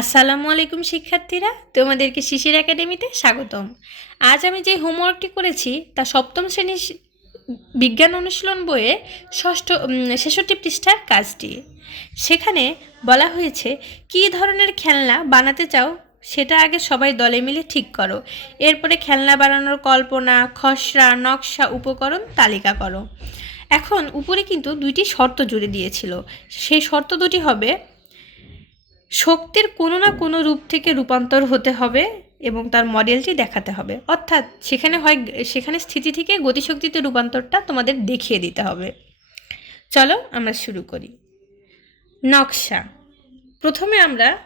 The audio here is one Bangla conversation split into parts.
আসসালামু আলাইকুম শিক্ষার্থীরা, তোমাদেরকে শিশির একাডেমিতে স্বাগতম। আজ আমি যে হোমওয়ার্কটি করেছি, তা সপ্তম শ্রেণির বিজ্ঞান অনুশীলন বইয়ে ষষ্ঠ ছেষট্টি পৃষ্ঠার কাজটি। সেখানে বলা হয়েছে, কী ধরনের খেলনা বানাতে চাও সেটা আগে সবাই দলে মিলে ঠিক করো। এরপরে খেলনা বানানোর কল্পনা, খসড়া, নকশা, উপকরণ তালিকা করো। এখন উপরে কিন্তু দুইটি শর্ত জুড়ে দিয়েছিল। সেই শর্ত দুটি হবে শক্তির কোনো না কোনো রূপ থেকে রূপান্তর হতে হবে এবং তার মডেলটি দেখাতে হবে। অর্থাৎ সেখানে হয়, সেখানে স্থিতি থেকে গতিশক্তিতে রূপান্তরটা তোমাদের দেখিয়ে দিতে হবে। চলো আমরা শুরু করি। নকশা। প্রথমে আমরা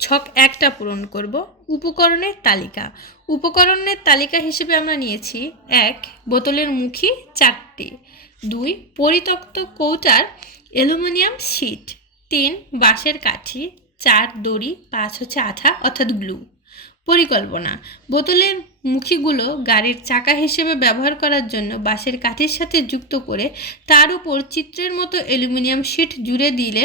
ছক একটা পূরণ করব, উপকরণের তালিকা। উপকরণের তালিকা হিসেবে আমরা নিয়েছি এক, বোতলের মুখী চারটি। দুই, পরিত্যক্ত কৌটার অ্যালুমিনিয়াম শিট। তিন, বাঁশের কাঠি। চার দড়ি, পাঁচ হচ্ছে আঠা, অর্থাৎ গ্লু। পরিকল্পনা, বোতলের মুখীগুলো গাড়ির চাকা হিসেবে ব্যবহার করার জন্য বাঁশের কাঠির সাথে যুক্ত করে তার উপর চিত্রের মতো অ্যালুমিনিয়াম শিট জুড়ে দিলে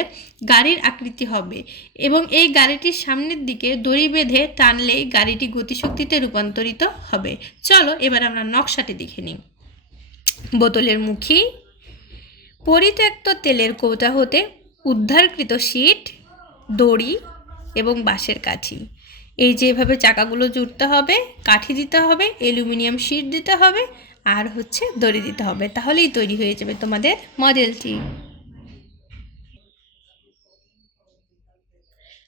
গাড়ির আকৃতি হবে এবং এই গাড়িটির সামনের দিকে দড়ি বেঁধে টানলেই গাড়িটি গতিশক্তিতে রূপান্তরিত হবে। চলো এবার আমরা নকশাটি দেখে নিই। বোতলের মুখী, পরিত্যক্ত তেলের কৌটা হতে উদ্ধারকৃত শীট দড়ি এবং বাঁশের কাঠি। এই যে এভাবে চাকাগুলো জুড়তে হবে, কাঠি দিতে হবে, অ্যালুমিনিয়াম শিট দিতে হবে, আর হচ্ছে দড়ি দিতে হবে। তাহলেই তৈরি হয়ে যাবে তোমাদের মডেলটি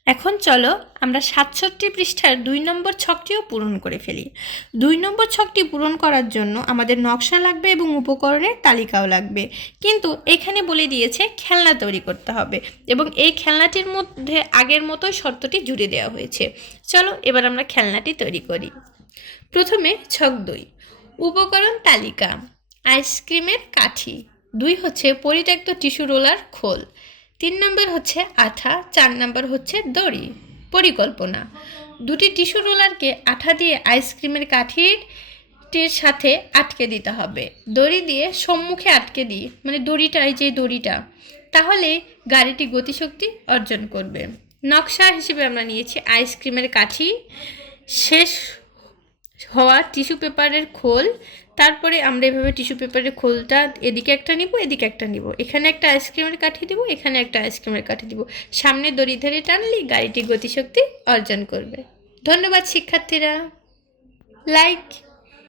এখন চলো আমরা সাতষট্টি পৃষ্ঠার দুই নম্বর ছকটিও পূরণ করে ফেলি। দুই নম্বর ছকটি পূরণ করার জন্য আমাদের নকশা লাগবে এবং উপকরণের তালিকাও লাগবে। কিন্তু এখানে বলে দিয়েছে খেলনা তৈরি করতে হবে এবং এই খেলনাটির মধ্যে আগের মতোই শর্তটি জুড়ে দেওয়া হয়েছে। চলো এবার আমরা খেলনাটি তৈরি করি। প্রথমে ছক দুই, উপকরণ তালিকা, আইসক্রিমের কাঠি। দুই হচ্ছে পরিত্যক্ত টিস্যু রোলার খোল। তিন নম্বর হচ্ছে আঠা, চার নম্বর হচ্ছে দড়ি। পরিকল্পনা। দুটি টিস্যু রোলারকে আঠা দিয়ে আইসক্রিমের কাঠিটির সাথে আটকে দিতে হবে। দড়ি দিয়ে সম্মুখে আটকে দিই মানে দড়িটাই যে দড়িটা, তাহলে গাড়িটি গতিশক্তি অর্জন করবে। নকশা হিসেবে আমরা নিয়েছি আইসক্রিমের কাঠি। শেষ হওয়া টিস্যু পেপারের খোল তারপরে আমরা এভাবে টিস্যু পেপারের খোলটা এদিকে একটা নিব, এদিকে একটা নিব। এখানে একটা আইসক্রিমের কাঠি দিব, এখানে একটা আইসক্রিমের কাঠি দিব। সামনে দড়ি ধরে টানলে গাড়িটি গতিশক্তি অর্জন করবে। ধন্যবাদ শিক্ষার্থীরা। লাইক